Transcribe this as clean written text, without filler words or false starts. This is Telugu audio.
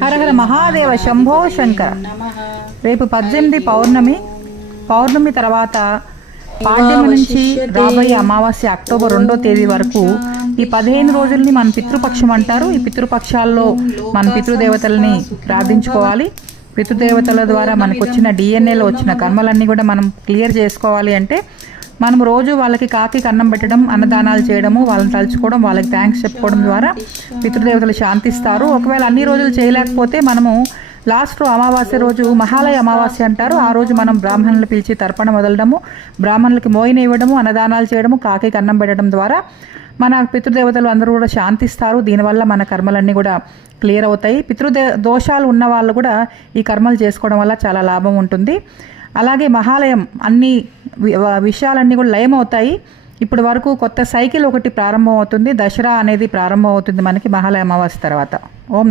హర హర మహాదేవ శంభో శంకర. రేపు 18 పౌర్ణమి తర్వాత పాడ్యమి నుంచి రాబోయే అమావాస్య అక్టోబర్ 2వ తేదీ వరకు ఈ 15 రోజుల్ని మన పితృపక్షం అంటారు. ఈ పితృపక్షాల్లో మన పితృదేవతల్ని ప్రార్థించుకోవాలి. పితృదేవతల ద్వారా మనకు వచ్చిన డిఎన్ఏలో వచ్చిన కర్మలన్నీ కూడా మనం క్లియర్ చేసుకోవాలి అంటే మనం రోజు వాళ్ళకి కాకి కన్నం పెట్టడం, అన్నదానాలు చేయడము, వాళ్ళని తలుచుకోవడం, వాళ్ళకి థ్యాంక్స్ చెప్పుకోవడం ద్వారా పితృదేవతలు శాంతిస్తారు. ఒకవేళ అన్ని రోజులు చేయలేకపోతే మనము లాస్ట్ అమావాస్య రోజు మహాలయ అమావాస్య అంటారు. ఆ రోజు మనం బ్రాహ్మణులు పిలిచి తర్పణ వదలడము, బ్రాహ్మణులకి మోయిన ఇవ్వడము, అన్నదానాలు చేయడము, కాకి కన్నం పెట్టడం ద్వారా మన పితృదేవతలు అందరూ కూడా శాంతిస్తారు. దీనివల్ల మన కర్మలన్నీ కూడా క్లియర్ అవుతాయి. దోషాలు ఉన్న వాళ్ళు కూడా ఈ కర్మలు చేసుకోవడం వల్ల చాలా లాభం ఉంటుంది. అలాగే మహాలయం అన్ని విషయాలన్నీ కూడా లయం అవుతాయి. ఇప్పుడు వరకు కొత్త సైకిల్ ఒకటి ప్రారంభం అవుతుంది. దసరా అనేది ప్రారంభం అవుతుంది మనకి మహాలయ అమావాస్య తర్వాత. ఓం